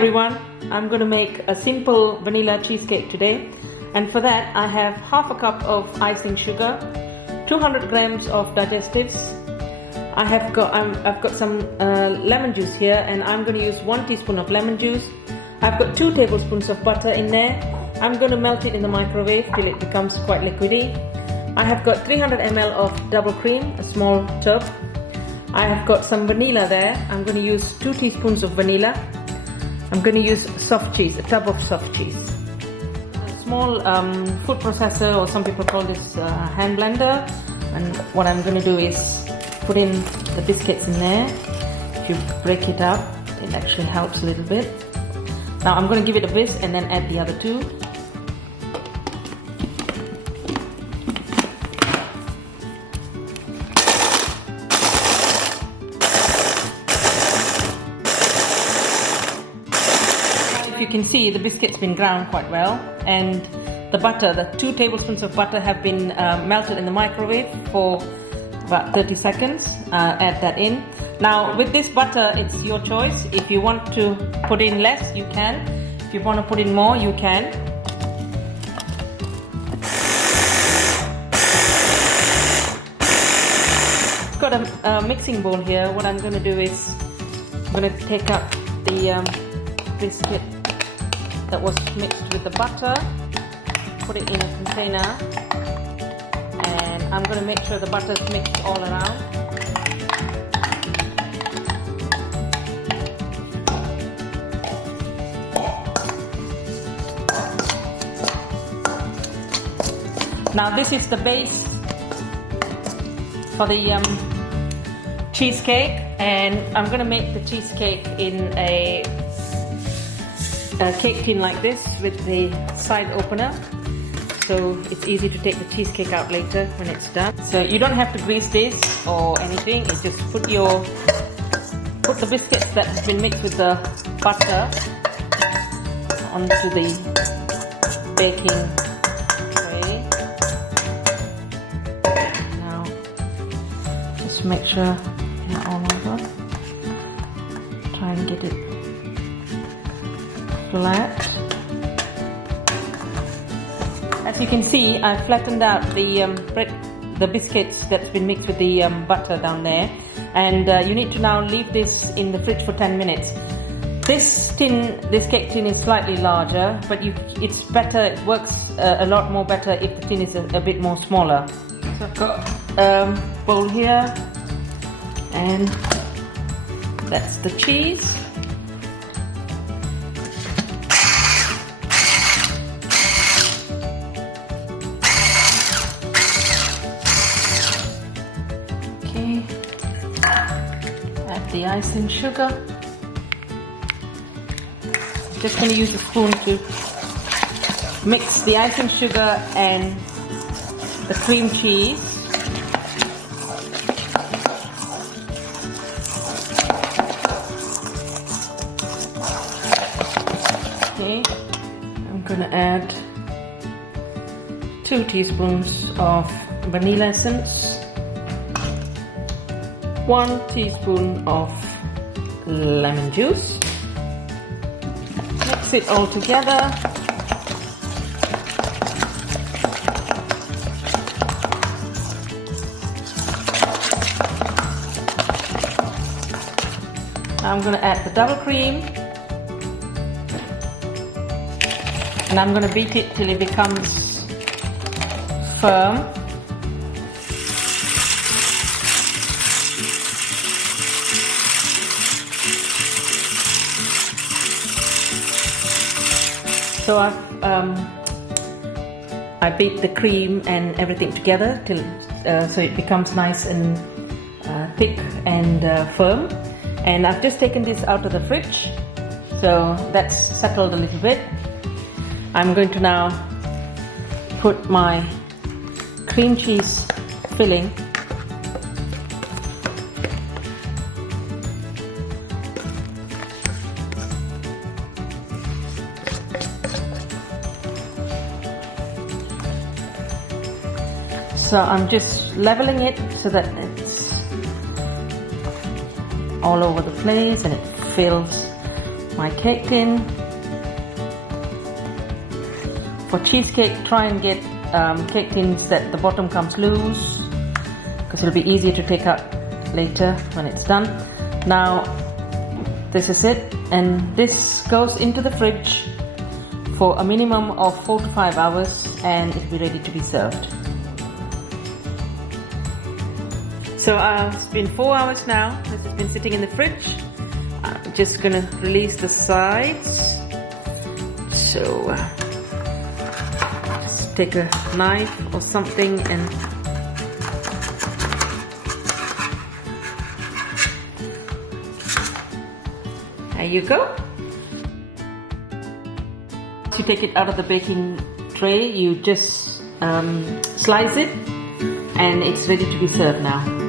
everyone, I'm going to make a simple vanilla cheesecake today, and for that I have half a cup of icing sugar, 200 grams of digestives. I've got some lemon juice here, and I'm going to use 1 teaspoon of lemon juice. I've got 2 tablespoons of butter in there. I'm going to melt it in the microwave till it becomes quite liquidy. I have got 300 ml of double cream, a small tub. I have got some vanilla there. I'm going to use 2 teaspoons of vanilla. I'm going to use soft cheese, a tub of soft cheese. A small food processor, or some people call this hand blender. And what I'm going to do is put in the biscuits in there. If you break it up, it actually helps a little bit. Now I'm going to give it a whisk and then add the other 2. You can see the biscuit's been ground quite well, and the butter, the 2 tablespoons of butter have been melted in the microwave for about 30 seconds. Add that in. Now with this butter, it's your choice. If you want to put in less, you can. If you want to put in more, you can. I've got a mixing bowl here. What I'm going to do is I'm going to take up the biscuit that was mixed with the butter, put it in a container, and I'm going to make sure the butter is mixed all around. Now this is the base for the cheesecake, and I'm going to make the cheesecake in a cake tin like this with the side opener, so it's easy to take the cheesecake out later when it's done. So you don't have to grease this or anything. You just put the biscuits that have been mixed with the butter onto the baking tray. Now just make sure you're all over. Try and get it flat. As you can see, I've flattened out the biscuits that's been mixed with the butter down there, and you need to now leave this in the fridge for 10 minutes. This cake tin is slightly larger, but it's better. It works a lot more better if the tin is a bit more smaller. So I've got a bowl here, and that's the cheese. Add the icing sugar. I'm just going to use a spoon to mix the icing sugar and the cream cheese. Okay, I'm going to add 2 teaspoons of vanilla essence, 1 teaspoon of lemon juice. Mix it all together. Now I'm going to add the double cream, and I'm going to beat it till it becomes firm. So I beat the cream and everything together till so it becomes nice and thick and firm. And I've just taken this out of the fridge, so that's settled a little bit. I'm going to now put my cream cheese filling So I'm just leveling it so that it's all over the place and it fills my cake tin. For cheesecake, try and get cake tins that the bottom comes loose, because it'll be easier to take out later when it's done. Now this is it, and this goes into the fridge for a minimum of 4 to 5 hours, and it'll be ready to be served. So it's been 4 hours now. This has been sitting in the fridge. I'm just gonna release the sides. So just take a knife or something and there you go. Once you take it out of the baking tray, you just slice it, and it's ready to be served now.